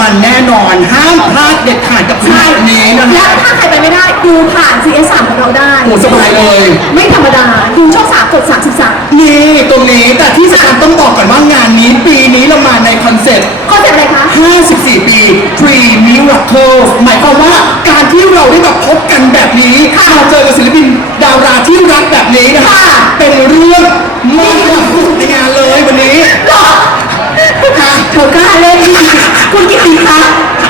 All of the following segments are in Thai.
มันแน่นอน ห้ามพลาดเด็ดขาดกับงานนี้นะและฮะ ถ้าใครไปไม่ได้ดูผ่าน CS3 ของเราได้โอ้สบายเลย ไม่ธรรมดา ดูช่องสามกด 33นี่ตรงนี้แต่ที่สำคัญต้องบอกก่อนว่างานนี้ปีนี้เรามาในคอนเซ็ปต์ คอนเซ็ปต์อะไรคะ 54 ปี Three Miracles หมายความว่าการที่เราได้มาพบกันแบบนี้มาเจอกับศิลปินดาราที่รักแบบนี้นะฮะค่ะ เป็นเรื่องมากที่สุดในงานเลยวันนี้หรอ ค่ะเธอกล้าเล่นนี่คุณกิติคะ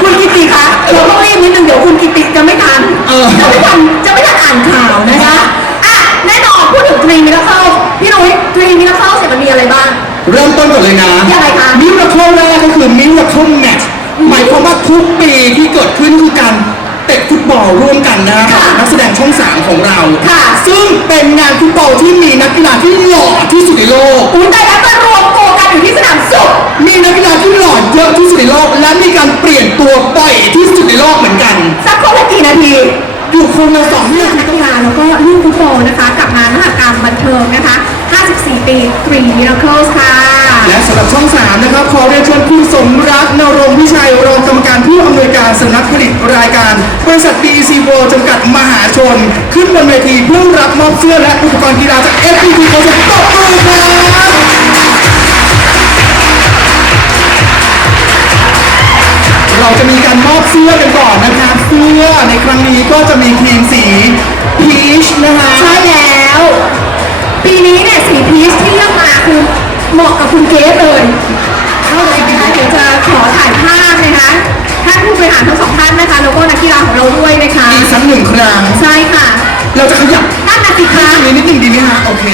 คุณกิติคะเราต้องรีบนิดนึงเดี๋ยวคุณกิติจะไม่ทันเออ จะไม่ทันจะไม่ทันอ่านข่าวนะคะอะแน่นอนพูดถึง Three Miracles พี่นุ้ย Three Miracles เนี่ยมันมีอะไรบ้าง เริ่มต้นก่อนเลยนะยังไงคะ มิราเคิลแรกก็คือ Miracle Match หมายความว่าทุกปีที่เกิดขึ้นคือการเตะฟุตบอลร่วมกันนะครัค่ะบนักแสดงช่องสามของเราค่ะ ซึ่งเป็นงานฟุตบอลที่มีนักกีฬาที่หล่อที่สุดในโลก อุ้ยแต่แล้วมารวมตัวกันอยู่ที่ สนามสุขมีนักกีฬาที่หล่อเยอะที่สุดในโลก และมีการเปลี่ยนตัวบ่อยที่สุดในโลกเหมือนกัน สักคนละกี่นาที อยู่คนละสองเรื่เรื่อองงนักกีฬาแล้วก็เรื่องฟุตบอลนะคะ กับงานมหกรรมบันเทิงนะคะ 54 ปี Three Miracles ค่ะ และสำหรับช่อง3นะครับขอเรียนเชิญคุณสมรักนรงค์พิชัยรองกรรมการผู้อำนวยการสำนักผลิตรายการ บริษัท BEC World จำกัดมหาชน ขึ้นบนเวทีเพื่อรับมอบเสื้อและอุปกรณ์กีฬาจาก FPT ขอเสียงตบมือครับ เราจะมีการมอบเสื้อกันก่อนนะครับเสื้อในครั้งนี้ก็จะมีทีมสีพีชนะคะใช่แล้ว ปีนี้เนี่ยสีพีชที่เลือกมาคือเหมาะกับคุณเกสเลยเอาเลยนะคะเดี๋ยวจะขอถ่ายภาพนะคะท่านผู้บริหารทั้งสองท่านนะคะแล้วก็นักกีฬาของเราด้วยนะคะอีกสักหนึ่งครั้งใช่ค่ะ เราจะขยับนั่นน่ะสิคะตรงนี้นิดหนึ่งดีไหมฮะโอเค